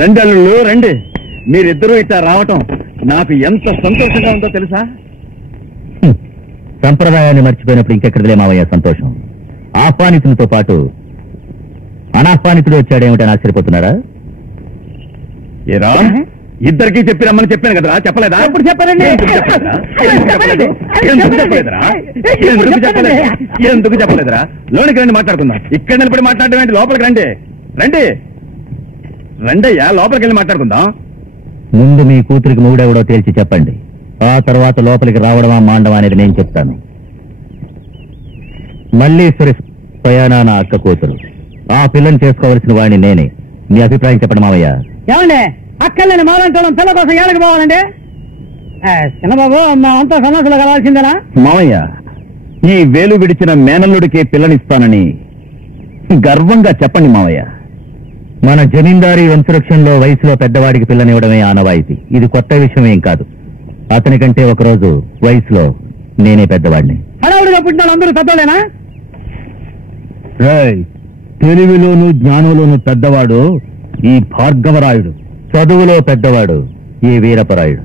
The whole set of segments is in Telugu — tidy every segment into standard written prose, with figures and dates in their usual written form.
రండి అల్లుళ్ళు రండి. మీరిద్దరూ ఇట్లా రావటం నాకు ఎంత సంతోషంగా ఉందో తెలుసా? సంప్రదాయాన్ని మర్చిపోయినప్పుడు ఇంకెక్కడిదిలే మావయ్య సంతోషం. ఆహ్వానితులతో పాటు అనాహ్వానితుడు వచ్చాడేమిటని ఆశ్చర్యపోతున్నారా? ఏరా ఇద్దరికి చెప్పి రమ్మని చెప్పాను కదరా, చెప్పలేదా? ఎప్పుడు చెప్పారండి? ఎందుకు చెప్పలేదురా? లోనికి రండి మాట్లాడుకుందాం. ఇక్కడ నిలబడి మాట్లాడడం ఏంటి? లోపలికి రండి. రండి రండి అయ్యా, లోపలికి వెళ్ళి మాట్లాడుకుందాం. ముందు మీ కూతురికి మూడెవడో తేల్చి చెప్పండి. ఆ తర్వాత లోపలికి రావడమా మాండమా అనేది నేను చెప్తాను. మల్లీశ్వరి స్వయానా నా అక్క కూతురు. ఆ పిల్లని చేసుకోవలసిన వాడిని నేనే. మీ అభిప్రాయం చెప్పండి మావయ్య. ఏమండి అక్కర్లేని మాలంటోళ్ళం పిల్ల కోసం ఏళ్ళకి పోవాలండి? చిన్నబాబు మేమంతా సన్నాసులు కలవాల్సిందేనా? మావయ్య, ఈ వేలు విడిచిన మేనల్లుడికి పిల్లనిస్తానని గర్వంగా చెప్పండి మావయ్య. మన జమీందారీ వంశవృక్షంలో వయసులో పెద్దవాడికి పిల్లనివ్వడమే ఆనవాయితీ. ఇది కొత్త విషయమేం కాదు. అతని కంటే ఒకరోజు వయసులో నేనే పెద్దవాడిని. హడావుడిగా పుట్టిన అందరూ పెద్దోళ్ళేనా? తెలివిలోను జ్ఞానంలోను పెద్దవాడు ఈ భార్గవరాయుడు. చదువులో పెద్దవాడు ఈ వీరపరాయుడు.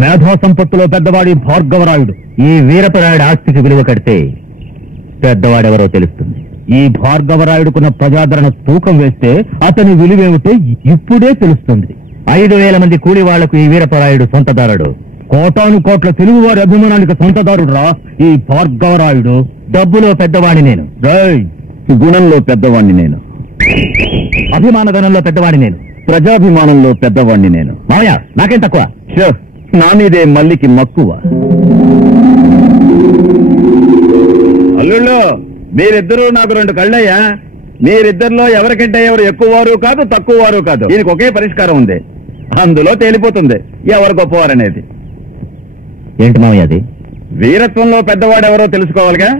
మేధా సంపత్తులో పెద్దవాడు ఈ భార్గవరాయుడు. ఈ వీరపరాయుడు ఆస్తికి విలువ కడితే పెద్దవాడెవరో తెలుస్తుంది. ఈ భార్గవరాయుడుకున్న ప్రజాదరణ తూకం వేస్తే అతని విలువేమిటో ఇప్పుడే తెలుస్తుంది. 5,000 మంది కూలి వాళ్లకు ఈ వీరపరాయుడు సొంతదారుడు. కోటాను కోట్ల తెలుగువారి అభిమానానికి సొంతదారుడు రా ఈ భార్గవరాయుడు. డబ్బులో పెద్దవాణ్ణి నేను. గుణంలో పెద్దవాణ్ణి నేను. అభిమానగణంలో పెద్దవాణ్ణి నేను. ప్రజాభిమానంలో పెద్దవాణ్ణి నేను. మావయ్య నాకేం తక్కువ? నా మీదే మల్లికి మక్కువ. అల్లుళ్ళు మీరిద్దరూ నాకు 2 కళ్ళయ్యా. మీరిద్దరిలో ఎవరికంటే ఎవరు ఎక్కువ వారు కాదు, తక్కువ వారు కాదు. దీనికి ఒకే పరిష్కారం ఉంది. అందులో తేలిపోతుంది ఎవరు గొప్పవారనేది. ఏంటి మావయ్య అది? వీరత్వంలో పెద్దవాడెవరో తెలుసుకోవాలిగా.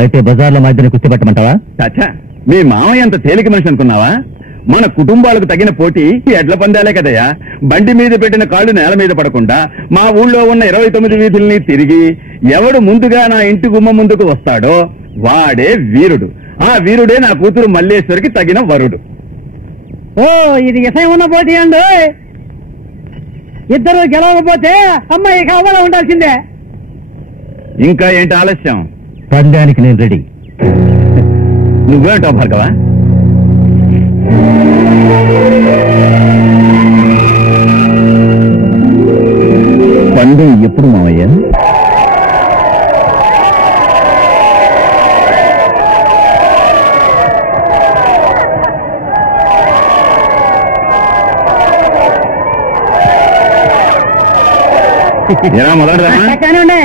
అయితే బజార్లో మధ్యన కుస్తీ పట్టమంటావా? చచ్చా, మీ మామయ్య అంత తేలిక మనిషి అనుకున్నావా? మన కుటుంబాలకు తగిన పోటీ ఎడ్ల పందాలే కదయ్యా. బండి మీద పెట్టిన కాళ్ళు నేల మీద పడకుండా మా ఊళ్ళో ఉన్న 29 వీధుల్ని తిరిగి ఎవడు ముందుగా నా ఇంటి గుమ్మ ముందుకు వస్తాడో వాడే వీరుడు. ఆ వీరుడే నా కూతురు మల్లేశ్వరికి తగిన వరుడు. ఓ ఇది విషయం ఉన్న పోటీ అండి. ఇద్దరు గెలవకపోతే అమ్మాయి కావాలా ఉండాల్సిందే. ఇంకా ఏంటి ఆలస్యం? పందానికి నేను రెడీ. నువ్వేంటావు భార్గవ? పందెం ఎప్పుడు మావయ్య? ఎలా మొదలెడదామా? కానివ్వండి.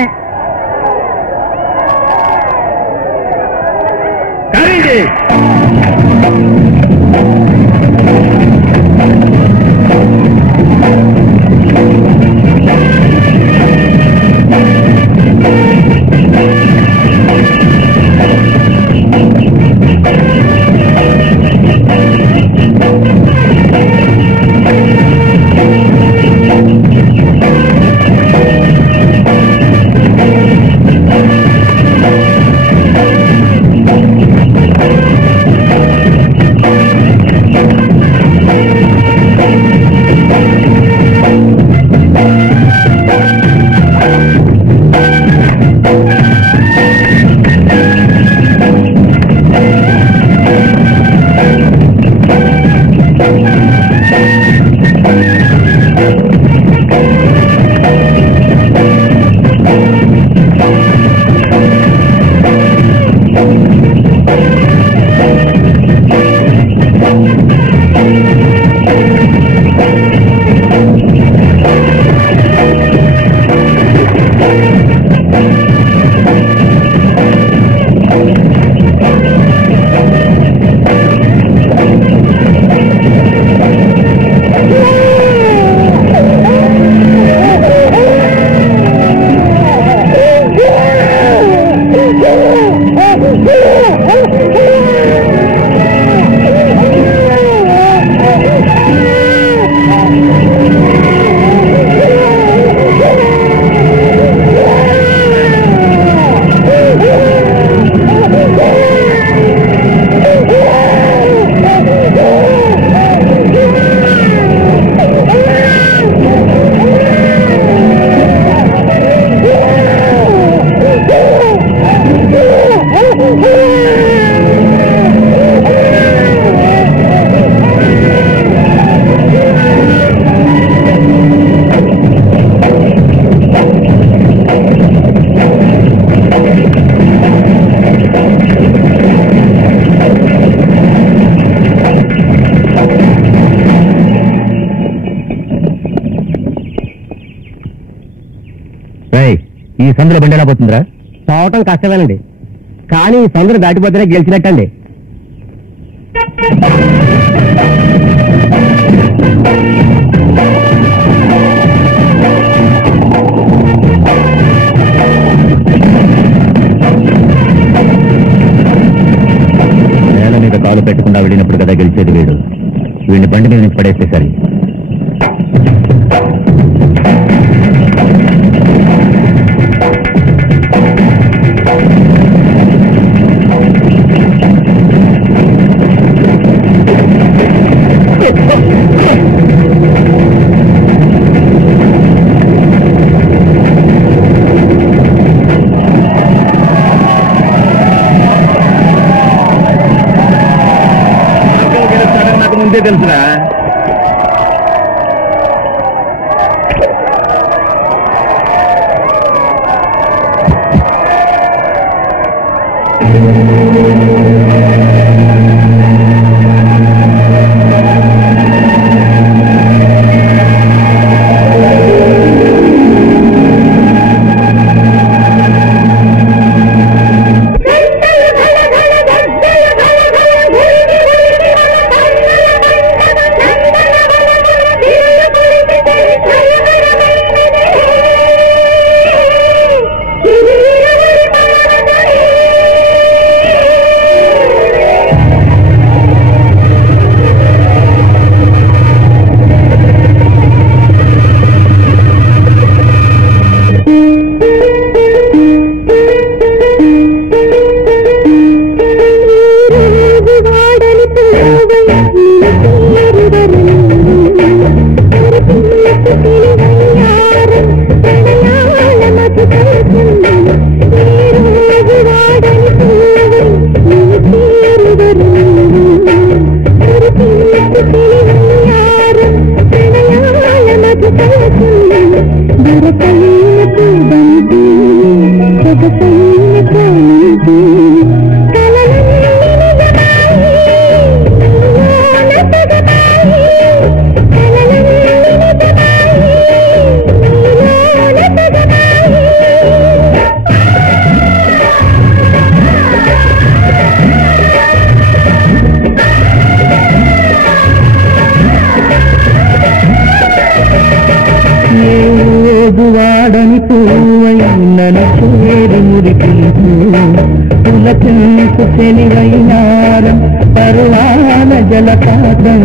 ఈ సందులో బండి ఎలా పోతుందిరా? పోవటం కష్టమేనండి, కానీ ఈ సందులు దాటిపోతేనే గెలిచినట్టండి. నేల మీద కాలు పెట్టకుండా వెళ్ళినప్పుడు కదా గెలిచేది వీడు. వీడిని బండి మీద నుంచి పడేస్తే సరే. నాకు ముందే తెలుసురా. వాడని పూవైనను చేరి మురికించు పులకింపు తెలివైనారం పరువాన జలపాతం.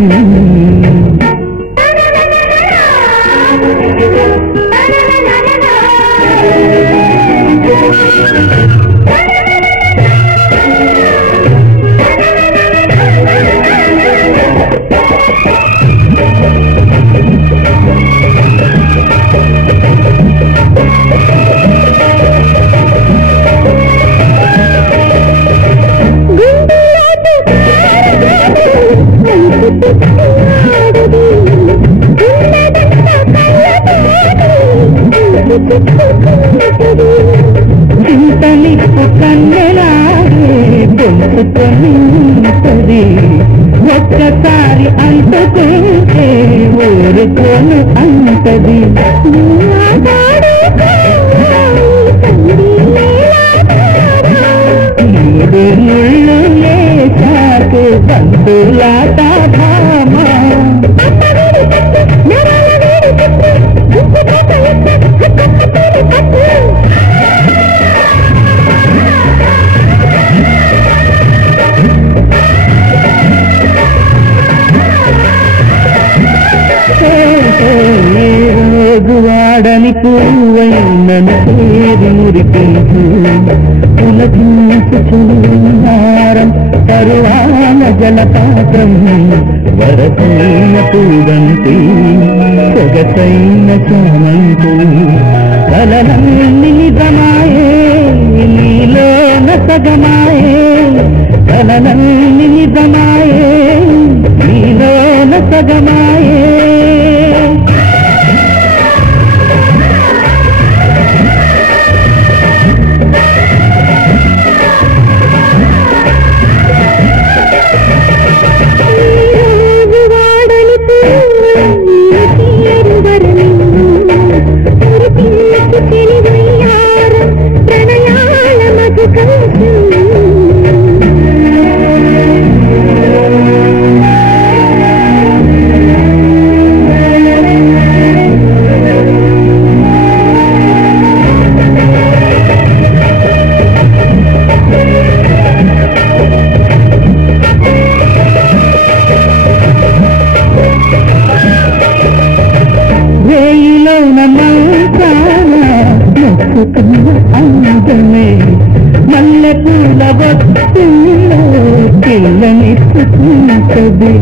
చింతని కన్నెలాగే పొందుకొని ఒక్కసారి అంటుకుంటే ఊరుకోను అంటది. మూడు ముళ్ళు లేచాకు బంతులాట భామా వాడని పూవైనను చేరి మురికించు పులకించు చున్నారం తరువాన జలపాత్రం వరసైన పూగంతి సొగసైన చామంతి కలలన్నీ నిజమాయే నీలోన సగమాయే కలలన్నీ నిజమాయే నీలోన సగమాయే. తెలివయ్యారు పలుకుతున్న అందమే మల్లె పూల వస్తుల్లో పిల్లనిస్తున్నది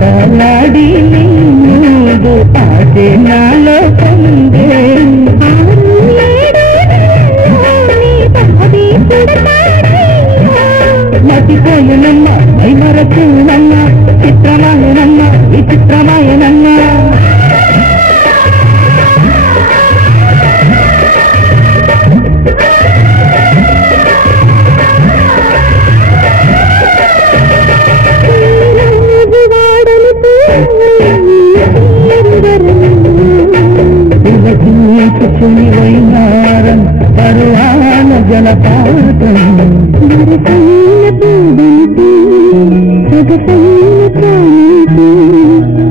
ఆటలాడి నీడు ఆటే నాలో పొందే మతిపోయినమ్మ మైమరచునమ్మ చిత్రమాయనమ్మ ఈ చిత్రమాయనమ్మ కూర్చుని వైనారం పరువాన జలపాతం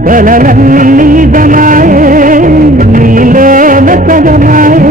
కలలన్నీ నిజమాయే నీలోన సగమాయే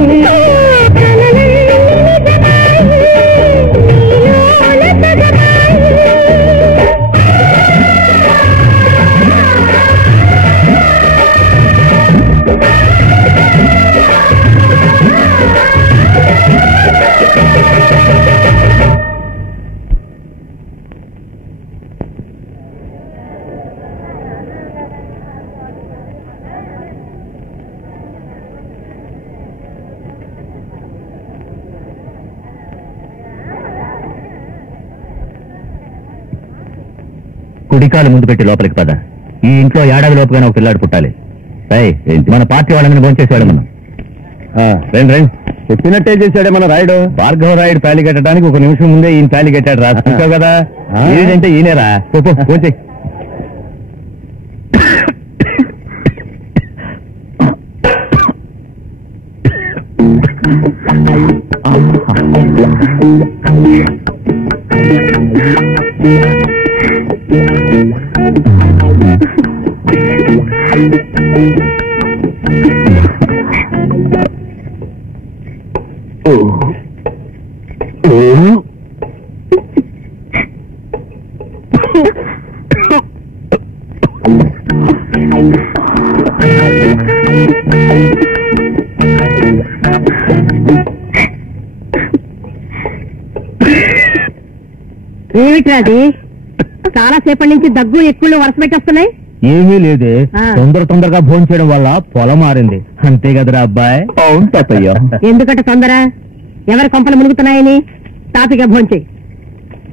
కుడికాలు ముందు పెట్టి లోపలికి పద. ఈ ఇంట్లో ఏడాది లోపుగానే ఒక పిల్లాడు పుట్టాలి. మన పార్టీ వాళ్ళని భోంచేసాడు మనం. రండి రండి. చెప్పినట్టే చేశాడే మన రాయుడు. భార్గవరాయుడు తాళి కట్టడానికి 1 నిమిషం ముందే ఈయన తాళి కట్టాడు రా. చూసావు కదా, ఏంటంటే ఈయనేరా. పోతే ఏమిట్రాది? చాలా సేపటి నుంచి దగ్గు ఎక్కువలు వరుస పెట్టేస్తున్నాయి. ఏమీ లేదే, తొందరగా భోంచేయడం వల్ల పొలం మారింది అంతే కదరా అబ్బాయి. అవును తాతయ్య. ఎందుకంటే తొందర? ఎవరి కొంపలు మునుగుతున్నాయని తాపిగా భోంచేయి.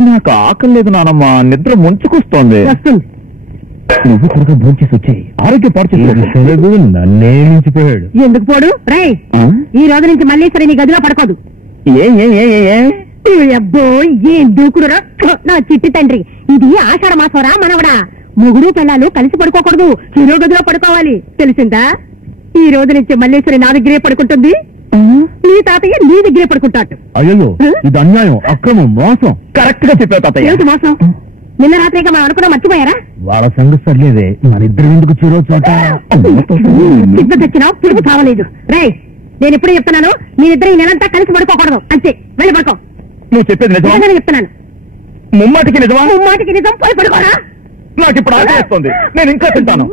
నాకు ఆకలి లేదు నానమ్మ, నిద్ర ముంచుకొస్తోంది. వస్తుంది. నువ్వు త్వరగా భోంచేసి వచ్చాయి. ఆరోగ్య పాటు నన్నే మించిపోయాడు. ఎందుకు పోడు? రై, ఈ రోజు నుంచి మళ్ళీ సరే నీ గదిలో పడుకోదు. అబ్బో ఏం దూకుడురా నా చిట్టి తండ్రి. ఇది ఆషాఢ మాసవరా మనవడా. మొగుడు పిల్లలు కలిసి పడుకోకూడదు, హీరో గదిలో పడుకోవాలి, తెలిసిందా? ఈ రోజు నుంచి మల్లేశ్వరి నా దగ్గరే పడుకుంటుంది, నీ తాతయ్య నీ దగ్గరే పడుకుంటాడు. అయ్యో, ఇది అన్యాయం, అక్రమం, మోసం. కరెక్ట్ గా చెప్పావు తాతయ్య. ఏమిటి మోసం? నిన్న రాత్రిగా మనం అనుకున్నా మర్చిపోయారా? వాళ్ళ సంగతి సర్లేదే, మన ఇద్దరు ఎందుకు చిరో చోట సిగ్గు తెచ్చినా తిరుగు కావలేదు. రై, నేను ఎప్పుడూ చెప్తున్నాను, మీరిద్దరు ఈ నెలంతా కలిసి పడుకోకూడదు, అంతే. వెళ్ళి పడుకో. నువ్వు చెప్పేది నిజమా? నేను చెప్తున్నాను. ముమ్మాటికి నిజమా? ముమ్మాటికి నిజం. పోయి పడుకోరా. నాకు ఇప్పుడు ఆకలిస్తుంది, నేను ఇంకా తింటాను.